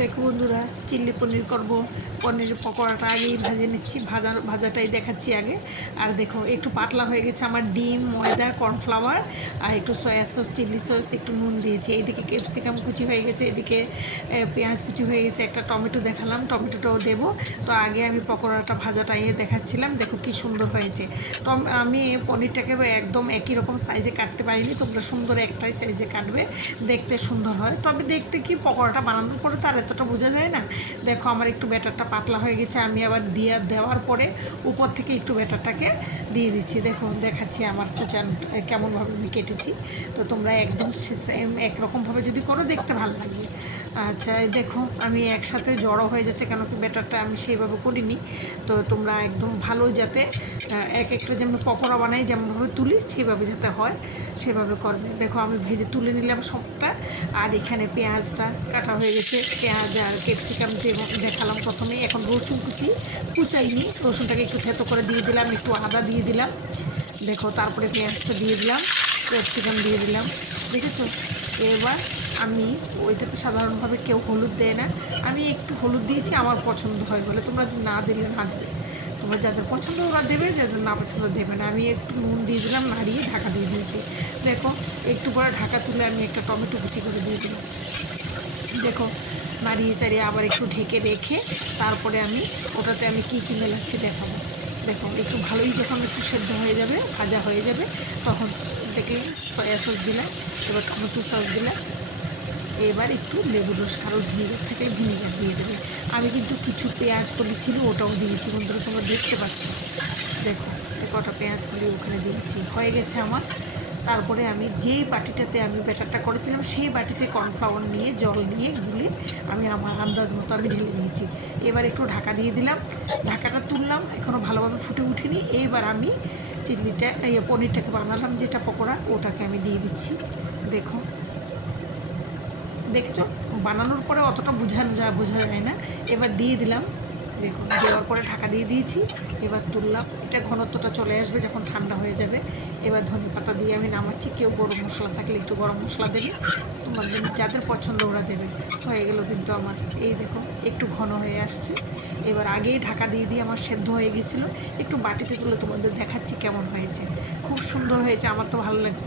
দেখো বন্ধুরা, চিল্লি পনির করব। পনিরের পকোড়াটা আগেই ভেজে নিচ্ছি, ভাজাটাই দেখাচ্ছি আগে। আর দেখো একটু পাতলা হয়ে গেছে আমার। ডিম, ময়দা, কর্নফ্লাওয়ার আর একটু সয়া সস, চিলি সস, একটু নুন দিয়েছি। এইদিকে ক্যাপসিকাম কুচি হয়ে গেছে, এদিকে পেঁয়াজ কুচি হয়ে গেছে, একটা টমেটো দেখালাম, টমেটোটাও দেবো। তো আগে আমি পকোড়াটা ভাজাটা দেখাচ্ছিলাম। দেখো কি সুন্দর হয়েছে। তো আমি পনিরটাকে একদম একই রকম সাইজে কাটতে পারিনি, তোমরা সুন্দর একটাই সাইজে কাটবে, দেখতে সুন্দর হয়। তবে দেখতে কি পকোড়াটা বানানোর পরে তার এতটা বোঝা যায় না। দেখো আমার একটু ব্যাটারটা পাতলা হয়ে গেছে, আমি আবার দেওয়ার পরে উপর থেকে একটু ব্যাটারটাকে দিয়ে দিচ্ছি। দেখো দেখাচ্ছি আমার কুচান কেমনভাবে আমি কেটেছি। তো তোমরা একদম সেম একরকমভাবে যদি করো দেখতে ভালো লাগবে। আচ্ছা দেখো আমি একসাথে জড়ো হয়ে যাচ্ছে, কেন কি ব্যাটারটা আমি সেইভাবে করিনি। তো তোমরা একদম ভালো যাতে এক একটা যেমন পকোড়া বানাই যেমনভাবে তুলি সেভাবে যাতে হয় সেভাবে করবে। দেখো আমি ভেজে তুলে নিলাম সবটা। আর এখানে পেঁয়াজটা কাটা হয়ে গেছে, পেঁয়াজ আর ক্যাপসিকাম যে দেখালাম প্রথমেই। এখন রসুন কুচাইনি, রসুনটাকে একটু থেতো করে দিয়ে দিলাম, একটু আদা দিয়ে দিলাম। দেখো তারপরে পেঁয়াজটা দিয়ে দিলাম, ক্যাপসিকাম দিয়ে দিলাম, দেখেছো। এবার আমি ওইটাতে সাধারণভাবে কেউ হলুদ দেয় না, আমি একটু হলুদ দিয়েছি আমার পছন্দ হয় বলে। তোমরা না দিলে না দেবে, তোমরা যাদের পছন্দ ওরা দেবে, যাদের না পছন্দ দেবে না। আমি একটু নুন দিয়ে দিলাম, নাড়িয়ে ঢাকা দিয়ে দিয়েছি। দেখো একটু পরে ঢাকা তুলে আমি একটা টমেটো কুচি করে দিয়ে দিলাম। দেখো নাড়িয়ে চাড়িয়ে আবার একটু ঢেকে রেখে তারপরে আমি ওটাতে আমি কী কী মেলাচ্ছি দেখাবো। দেখো একটু ভালোই যখন একটু সেদ্ধ হয়ে যাবে, ভাজা হয়ে যাবে, তখন দেখলে সয়া সস দিলাম, এবার টমেটো সস দিলাম, এবার একটু লেবুর রস, কারো ভিনেগার থাকলে ভিনেগার দিয়ে দেবে। আমি কিন্তু কিছু পেঁয়াজ কলি ছিল ওটাও দিয়েছি বন্ধুরা, তোমরা দেখতে পাচ্ছ। দেখো কটা পেঁয়াজ কলি ওখানে দিয়েছি, হয়ে গেছে আমার। তারপরে আমি যেই বাটিটাতে আমি ব্যাটারটা করেছিলাম সেই বাটিতে কর্নফ্লাওয়ার নিয়ে জল নিয়ে গুলে আমি আমার আন্দাজ মতো আমি ঢেলে নিয়েছি। এবার একটু ঢাকা দিয়ে দিলাম, ঢাকাটা তুললাম, এখনও ভালোভাবে ফুটে উঠেনি। এইবার আমি পনিরটাকে বানালাম যেটা পকোড়া, ওটাকে আমি দিয়ে দিচ্ছি। দেখো দেখেছো, বানানোর পরে অতটা বোঝা যায় না। এবার দিয়ে দিলাম, দেখুন দেওয়ার পরে ঢাকা দিয়ে দিয়েছি। এবার তুললাম, এটা ঘনত্বটা চলে আসবে যখন ঠান্ডা হয়ে যাবে। এবার ধনে পাতা দিয়ে আমি নামাচ্ছি। কেউ গরম মশলা থাকলে একটু গরম মশলা দেবে, তোমাদের যাদের পছন্দ ওরা দেবে। হয়ে গেল কিন্তু আমার, এই দেখো একটু ঘন হয়ে আসছে। এবার আগেই ঢাকা দিয়ে দিয়ে আমার সেদ্ধ হয়ে গেছিলো। একটু বাটিতে তুলে তোমাদের দেখাচ্ছি কেমন হয়েছে। খুব সুন্দর হয়েছে, আমার তো ভালো লাগছে।